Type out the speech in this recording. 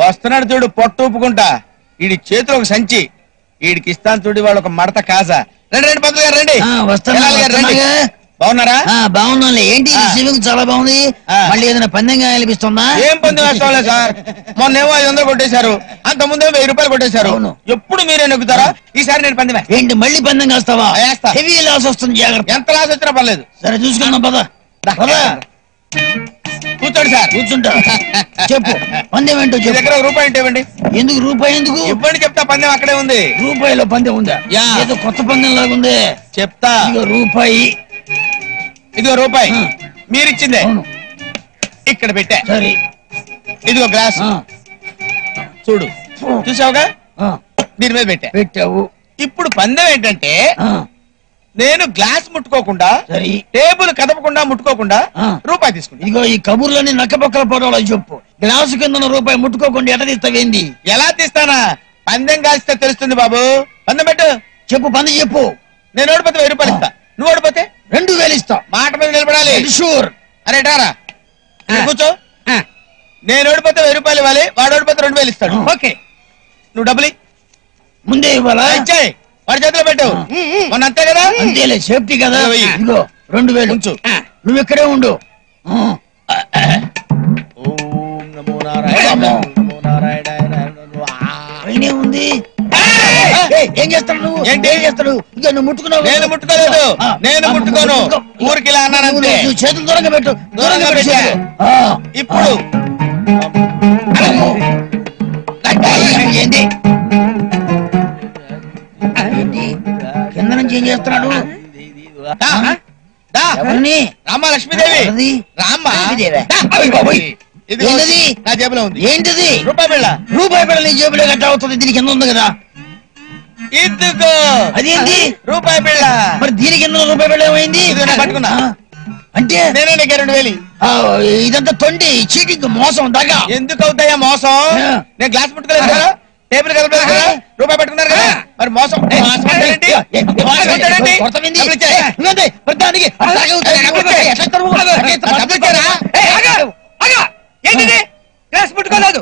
వస్తున్నాడు చూడు, పొట్టు ఊపుకుంటా. వీడి చేతిలో ఒక సంచి, వీడికి ఇస్తాను చూడు వాళ్ళు ఒక మడత కాసా. రండి రండి పంతులు గారు రండి. బాగున్నారా? బాగున్నా. ఏంటి స్విమ్మింగ్ చాలా బాగుంది. మళ్ళీ ఏదైనా పందెంగా అనిపిస్తుందా? ఏం పందెం వేసుకోవాలి సార్? మొన్నేమో 500 కొట్టేశారు, అంత ముందేమో 1000 రూపాయలు కొట్టేశారు. ఎప్పుడు మీరే నెగ్గుతారా? ఈసారి నేను పందెం. ఏంటి మళ్ళీ పందెం కాస్తావా? వేస్తా. హెవీ లాస్ వస్తుంది, జాగ్రత్త. ఎంత లాస్ వచ్చినా పర్లేదు. సరే చూసుకుందాం పద. కూర్చోండి సార్. కూర్చుంటా. చెప్పు పందెం ఏంటో చెప్పు. దగ్గర రూపాయి అంటే ఇవ్వండి. ఎందుకు రూపాయి? ఎందుకు ఇవ్వండి చెప్తా. పందెం అక్కడే ఉంది. రూపాయిలో పందెం ఉందా? ఏదో కొత్త పందెం లాగుంది. చెప్తా. రూపాయి. ఇదిగో రూపాయి మీరిచ్చిందే, ఇక్కడ పెట్టా. సరే ఇదిగో గ్లాస్ చూడు, చూసావుగా? దీని మీద పెట్టావు. ఇప్పుడు పందెం ఏంటంటే నేను గ్లాస్ ముట్టుకోకుండా, టేబుల్ కదపకుండా ముట్టుకోకుండా రూపాయి తీసుకుంటా. ఇదిగో ఈ కబుర్లన్నీ నక్కపక్కల పోవడం చెప్పు. గ్లాసు కింద రూపాయి ముట్టుకోకుండా ఎట తీస్తావేంది? ఎలా తీస్తానా? పందెం కాస్తే తెలుస్తుంది బాబు. పందెం పెట్టు. చెప్పు పందెం చెప్పు. నేను ఓడిపోతే 1000 రూపాయలు ఇస్తా, నువ్వు ఓడిపోతే 2000 ఇస్తా. మాట మీద నిలబడాలి. షూర్. అరే టారా కూర్చో. నేను ఓడిపోతే 1000 రూపాయలు ఇవ్వాలి, వాడు ఓడిపోతే 2000 ఇస్తాడు. ఓకే, నువ్వు డబ్బులు ముందే ఇవ్వాలా? ఇచ్చాయి, వాడి చేతిలో పెట్టావు. మొన్న అంతే కదా? అంతేలే, సేఫ్టీ కదా. ఇదిగో 2000 ఉంచు. నువ్వు ఇక్కడే ఉండు. అయినే ఉంది. ఏం చేస్తాడు నువ్వు? ఏం చేస్తాడు? ఇక నువ్వు ముట్టుకున్నావు. నేను ముట్టుకోలేదు, నేను ముట్టుకోను. ఊరికి ఇలా అన్నానంతే. చేతులు దూరంగా పెట్టు. దూరంగా పెట్టు. ఇప్పుడు ఏంటి కింద నుంచి ఏం చేస్తున్నాడు? రామ్మ లక్ష్మీదేవి. రామ్మ నా జేబులో ఉంది. ఏంటిది? రూపాయి బిళ్ళ. రూపాయి బిళ్ళ నీ జేబులో గట్ట అవుతుంది. దీని కింద ఉంది కదా. ఇదిగో అదేంటి? రూపాయి బిళ్ళ. మరి దీని కింద రూపాయి బిళ్ళ ఏమైంది? పట్టుకున్నా అంటే నేనే 2000. ఇదంతా తొండి, చీటింగ్, మోసం, దగ్గర. ఎందుకు అవుతాయా మోసం? నేను గ్లాస్ ముట్టుకోలేదు కదా, టేబుల్ కదపలేదు కదా, రూపాయి పట్టుకున్నారు కదా, మరి మోసం. ఏంటిది? గ్లాస్ ముట్టుకోలేదు,